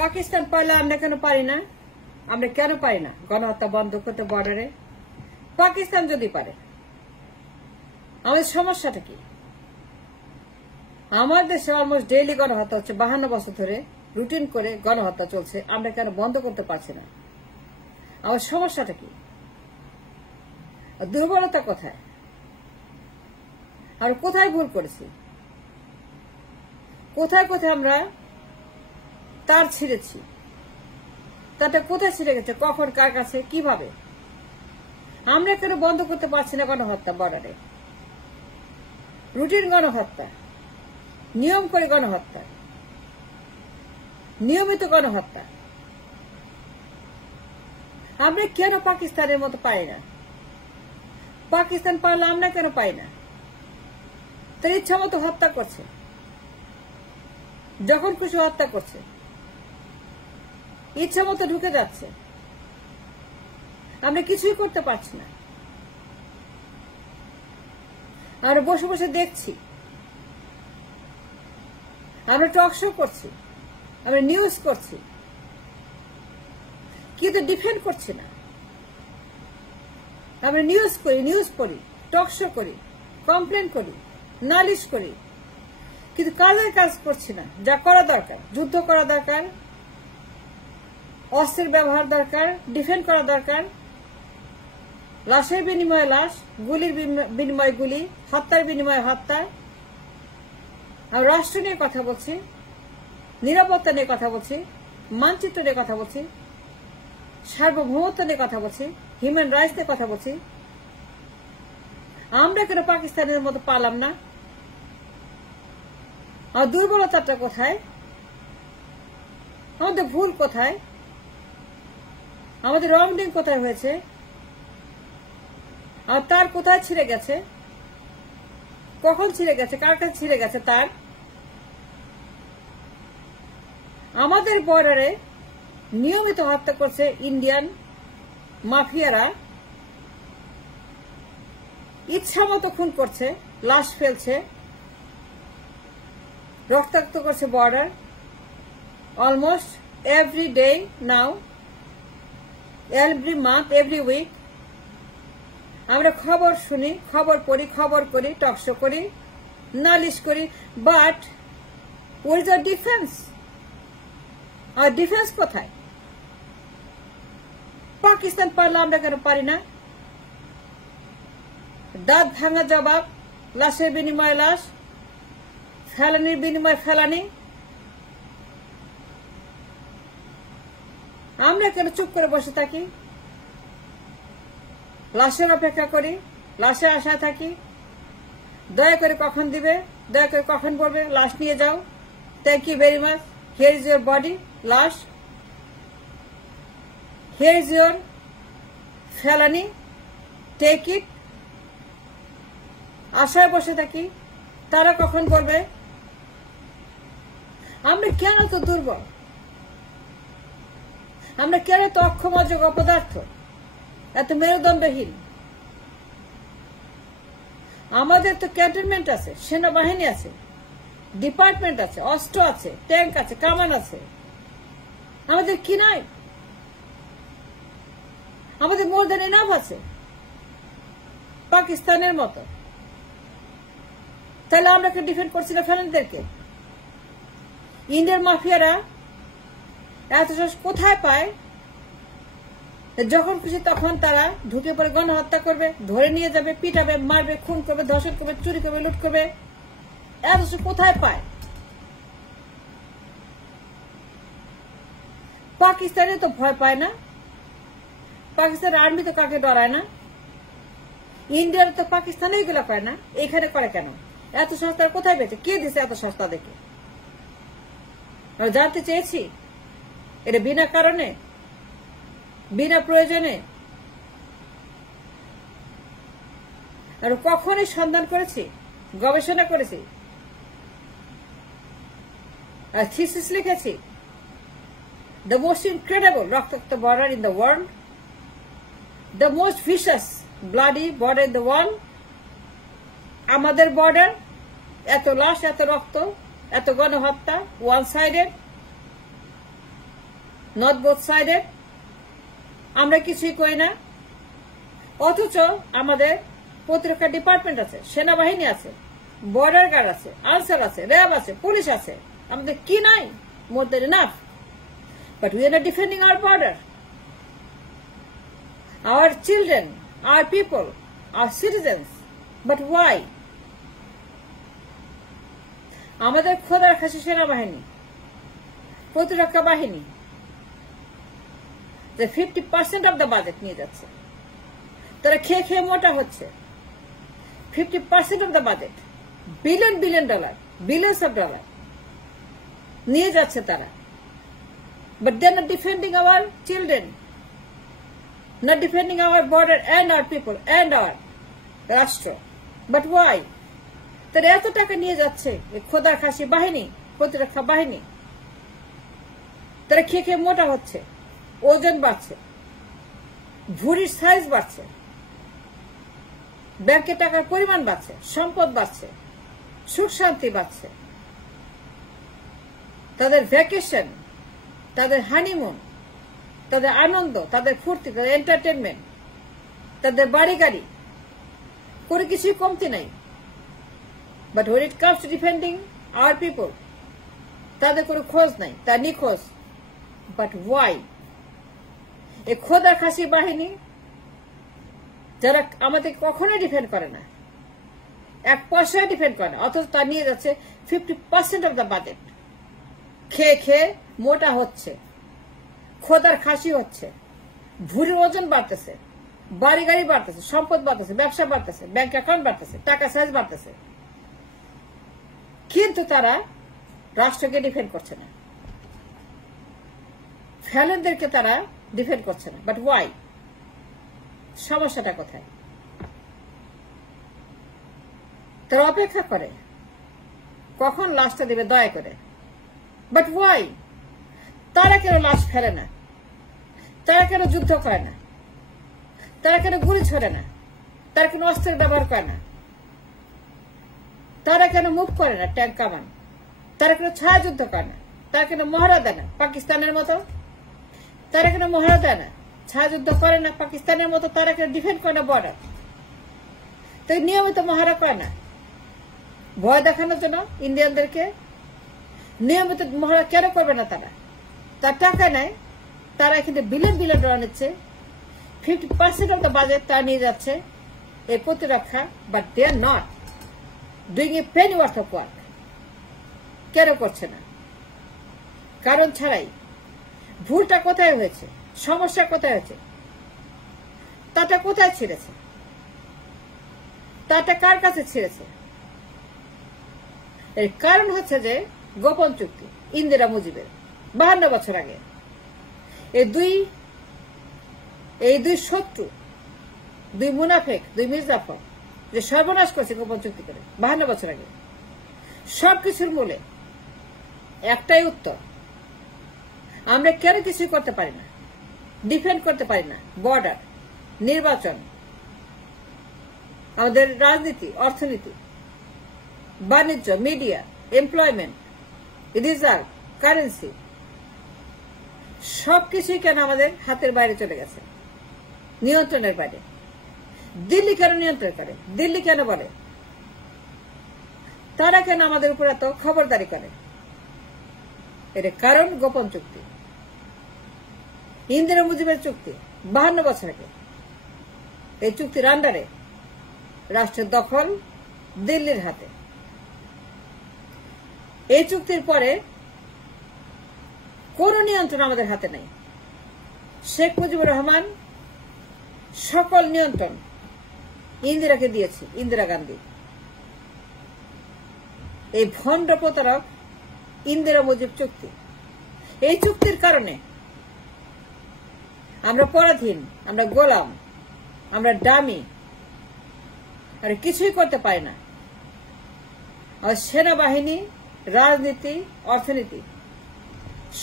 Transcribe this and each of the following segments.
পাকিস্তান পারলে আমরা কেন পারি না? আমরা কেন পারি না গণহত্যা বন্ধ করতে বর্ডারে? পাকিস্তান যদি পারে, আমাদের সমস্যাটা কি? আমার দেশে অলমোস্ট ডেইলি গণহত্যা হচ্ছে, 52 বছর ধরে রুটিন করে গণহত্যা চলছে, আমরা কেন বন্ধ করতে পারছি না? আমার সমস্যাটা কি? দুর্বলতা কোথায়? আর কোথায় ভুল করেছি? কোথায় কোথায় আমরা তার ছিঁড়েছি? তাতে কোথায় ছিঁড়ে গেছে, কখন, কার কাছে, কিভাবে? আমরা কেন বন্ধ করতে পারছি না গণহত্যা বর্ডারে? রুটিন গণহত্যা, নিয়ম করে গণহত্যা, নিয়মিত গণহত্যা আমরা কেন পাকিস্তানের মতো পাই না? পাকিস্তান পারলে আমরা কেন পাই না? তার ইচ্ছা মতো হত্যা করছে, যখন খুশি হত্যা করছে, ইচ্ছা মতো ঢুকে যাচ্ছে, আমরা কিছুই করতে পারছি না। আমরা বসে বসে দেখছি, আমরা টক শো করছি, আমরা নিউজ করছি, কিন্তু ডিফেন্ড করছি না। আমরা নিউজ করি, নিউজ পড়ি, টক শো করি, কমপ্লেন করি, নালিশ করি, কিন্তু কাজের কাজ করছি না। যা করা দরকার, যুদ্ধ করা দরকার, অস্ত্রের ব্যবহার দরকার, ডিফেন্ড করা দরকার, লাশের বিনিময়ে লাশ, গুলির বিনিময়ে গুলি, হত্যার বিনিময়ে হত্যা। আর রাষ্ট্র নিয়ে কথা বলছি, নিরাপত্তা নিয়ে কথা বলছি, মানচিত্র নিয়ে কথা বলছি, সার্বভৌমত্ব নিয়ে কথা বলছি, হিউম্যান রাইটস নিয়ে কথা বলছি। আমরা কেন পাকিস্তানের মতো পারলাম না? আর দুর্বলতাটা কোথায়? আমাদের ভুল কোথায়? আমাদের রংডিং কোথায় হয়েছে? আর তার কোথায় ছিঁড়ে গেছে? কখন ছিঁড়ে গেছে? কার কাছে ছিঁড়ে গেছে তার? আমাদের বর্ডারে নিয়মিত হত্যা করছে ইন্ডিয়ান মাফিয়ারা, ইচ্ছা মতো খুন করছে, লাশ ফেলছে, রক্তাক্ত করছে বর্ডার অলমোস্ট এভরি ডে নাও, এভরি মান্থ, এভরি উইক। আমরা খবর শুনি, খবর পড়ি, খবর করি, টকশো করি, নালিশ করি, বাট উইথ দ্য ডিফেন্স। আর ডিফেন্স কোথায়? পাকিস্তান পারলে আমরা কেন পারি না? দাঁত ভাঙা জবাব, লাশের বিনিময়ে লাশ, ফেলানির বিনিময়ে ফেলানি। আমরা কেন চুপ করে বসে থাকি? লাশের অপেক্ষা করি, লাশের আশায় থাকি, দয়া করে কখন দিবে, দয়া করে কখন বলবে লাশ নিয়ে যাও, thank you very much, here is your body, লাশ, here is your Felani, take it. আশায় বসে থাকি তারা কখন বলবে। আমরা কেন তো দুর্বল? আমরা কেন তো অক্ষম, অযোগ্য, অপদার্থ, এত মেরুদণ্ডহীন? আমাদের তো ক্যান্টনমেন্ট আছে, সেনাবাহিনী আছে, ডিপার্টমেন্ট আছে, অস্ত্র আছে, ট্যাঙ্ক আছে, কামান আছে। আমাদের কি নাই? আমাদের মোর দেন এনাফ আছে পাকিস্তানের মতো। তাহলে আমরা কে ডিফেন্ড করছি না ফেলানিদেরকে? ইন্ডিয়ান মাফিয়ারা এত সাহস কোথায় পায়? যখন খুশি তখন তারা ঢুকে পড়ে গণহত্যা করবে, ধরে নিয়ে যাবে, পিটাবে, মারবে, খুন করবে, ধর্ষণ করবে, চুরি করবে, লুট করবে। এত সাহস কোথায় পায়? পাকিস্তানে তো ভয় পায় না, পাকিস্তানের আর্মি তো কাকে ডরায় না, ইন্ডিয়ার তো পাকিস্তানে এগুলো করে না, এখানে করে কেন? এত সস্তা কোথায় পেয়েছে? কে দিছে এত সস্তা দেখে? আমরা জানতে চেয়েছি এটা বিনা কারণে, বিনা প্রয়োজনে? আর কখনই সন্ধান করেছি, গবেষণা করেছি, আর থিসিস লিখেছি, দ্য মোস্ট ইনক্রেডিবল রক্তাক্ত border in the world, the most vicious bloody border in the world. আমাদের বর্ডার, এত লাশ, এত রক্ত, এত গণহত্যা, one sided. Not both sided, আমরা কিছুই করি না। অথচ আমাদের প্রতিরক্ষা ডিপার্টমেন্ট আছে, সেনাবাহিনী আছে, বর্ডার গার্ড আছে, আনসার আছে, র্যাব আছে, পুলিশ আছে, আমাদের কি নাই? More than enough, but we are not defending our border, our children, our people, our citizens. But why? আমাদের খোদার খাসি সেনাবাহিনী, প্রতিরক্ষা বাহিনী যে 50% অফ দ্য বাজেট নিয়ে যাচ্ছে, তারা খেয়ে খেয়ে মোটা হচ্ছে। 50% of the budget, billion dollar, billions of dollar নিয়ে যাচ্ছে তারা। But they are not defending our children, not defending our border and our people and our রাষ্ট্র। But why? তারা এত টাকা নিয়ে যাচ্ছে খোদার খাসি বাহিনী, প্রতিরক্ষা বাহিনী, তারা খেয়ে খেয়ে মোটা হচ্ছে, ওজন বাড়ছে, ভুঁড়ির সাইজ বাড়ছে, ব্যাংকে টাকার পরিমাণ বাড়ছে, সম্পদ বাড়ছে, সুখ শান্তি বাড়ছে, তাদের ভ্যাকেশন, তাদের হানিমুন, তাদের আনন্দ, তাদের ফুর্তি, তাদের এন্টারটেনমেন্ট, তাদের বাড়ি গাড়ি, কোনো কিছুই কমতি নাই। But when it comes to defending our people, তাদের কোনো খোঁজ নাই, তা নিখোঁজ। But why? এই খোদার খাসি বাহিনী যারা আমাদের কখনোই ডিফেন্ড করে না, এক পয়সায় ডিফেন্ড করে না, অথচ তা নিয়ে যাচ্ছে 50% অফ দ্য বাজেট। খেয়ে খেয়ে মোটা হচ্ছে, খোদার খাসি হচ্ছে, ভুঁড়ির ওজন বাড়তেছে, বাড়ি গাড়ি বাড়তেছে, সম্পদ বাড়তেছে, ব্যবসা বাড়তেছে, ব্যাংক অ্যাকাউন্ট বাড়তেছে, টাকা সাইজ বাড়তেছে, কিন্তু তারা রাষ্ট্রকে ডিফেন্ড করছে না, ফেলেনদেরকে তারা ডিফেন্ড করছে না। But why? সমস্যাটা কোথায়? তারা অপেক্ষা করে কখন লাশটা দেবে দয়া করে। But why? তারা কেন লাশ ফেলে না? তারা কেন যুদ্ধ করে না? তারা কেন গুলি ছোড়ে না? তারা কেন অস্ত্রের ব্যবহার করে না? তারা কেন মুভ করে না ট্যাঙ্ক কামান? তারা কেন ছায়া যুদ্ধ করে না? তারা কেন মহড়া দেয় না পাকিস্তানের মতো? তারা কেন মহড়া দেয় না, ছায়া যুদ্ধ করে না পাকিস্তানের মতো? তারা কেন ডিফেন্ড করে না বর্ডার? তো নিয়মিত মহড়া করে না ভয় দেখানোর জন্য ইন্ডিয়ানদেরকে? নিয়মিত মহড়া কেন করবে না তারা? তার টাকা নেয়, তারা কিন্তু বিলিয়ন ডলার নিচ্ছে, 50% অফ দ্য বাজেট তারা নিয়ে যাচ্ছে এই প্রতিরক্ষা। But they are not doing a penny worth of work. কেন করছে না? কারণ ছাড়াই। ভুলটা কোথায় হয়েছে, সমস্যা কোথায় হয়েছে, তাটা কোথায় ছিঁড়েছে, তাটা কার কাছে ছিঁড়েছে? এর কারণ হচ্ছে যে গোপন চুক্তি ইন্দিরা মুজিবের 52 বছর আগে। এই দুই শত্রু, দুই মুনাফেক, দুই মির্জাফর যে সর্বনাশ করছে গোপন চুক্তি করে 52 বছর আগে। সবকিছুর মূলে একটাই উত্তর, আমরা কেন কিছুই করতে পারি না, ডিফেন্ড করতে পারি না বর্ডার, নির্বাচন, আমাদের রাজনীতি, অর্থনীতি, বাণিজ্য, মিডিয়া, এমপ্লয়মেন্ট, রিজার্ভ, কারেন্সি, সবকিছুই কেন আমাদের হাতের বাইরে চলে গেছে, নিয়ন্ত্রণের বাইরে। দিল্লি কেন নিয়ন্ত্রণ করে? দিল্লি কেন বলে? তারা কেন আমাদের উপর এত খবরদারি করে? এর কারণ গোপন চুক্তি, ইন্দিরা মুজিবের চুক্তি 52 বছর আগে। এই চুক্তির আন্ডারে রাষ্ট্রের দখল দিল্লির হাতে। এই চুক্তির পরে কোন নিয়ন্ত্রণ আমাদের হাতে নাই। শেখ মুজিবুর রহমান সকল নিয়ন্ত্রণ ইন্দিরাকে দিয়েছে, ইন্দিরা গান্ধী। এই ভণ্ড প্রতারক ইন্দিরা মুজিব চুক্তি, এই চুক্তির কারণে আমরা পরাধীন, আমরা গোলাম, আমরা ডামি, আর কিছুই করতে পারি না। আর সেনাবাহিনী, রাজনীতি, অর্থনীতি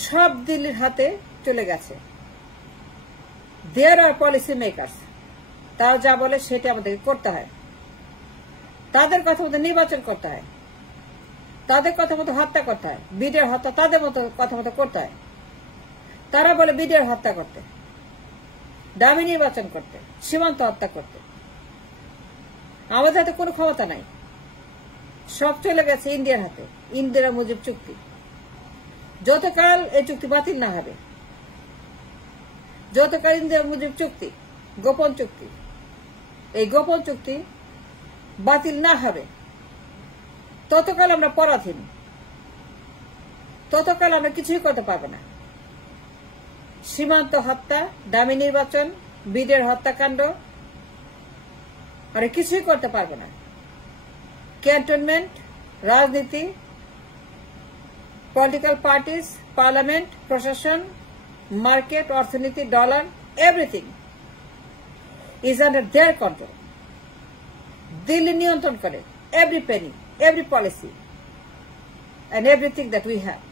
সব দিল্লির হাতে চলে গেছে। দেয়ার আর পলিসি মেকার্স, তারা যা বলে সেটা আমাদেরকে করতে হয়। তাদের কথা মতো নির্বাচন করতে হয়, তাদের কথা মতো হত্যা করতে হয়, বিডের হত্যা তাদের মতো কথা মতো করতে হয়, তারা বলে বিডিআর হত্যা করতে, দামি নির্বাচন করতে, সীমান্ত হত্যা করতে। আমাদের হাতে কোনো ক্ষমতা নাই, সব চলে গেছে ইন্ডিয়ার হাতে। ইন্দিরা মুজিব চুক্তি, যতকাল এই চুক্তি বাতিল না হবে, যতকাল ইন্দিরা মুজিব চুক্তি গোপন চুক্তি, এই গোপন চুক্তি বাতিল না হবে, ততকাল আমরা পরাধীন, ততকাল আমরা কিছুই করতে পারবো না। সীমান্ত হত্যা, দামি নির্বাচন, বিডিআর হত্যাকাণ্ড, আর কিছুই করতে পারবো না। ক্যান্টনমেন্ট, রাজনীতি, পলিটিক্যাল পার্টিস, পার্লামেন্ট, প্রশাসন, মার্কেট, অর্থনীতি, dollar, everything is under their control. Delhi নিয়ন্ত্রণ করে every penny, every policy and everything that we have.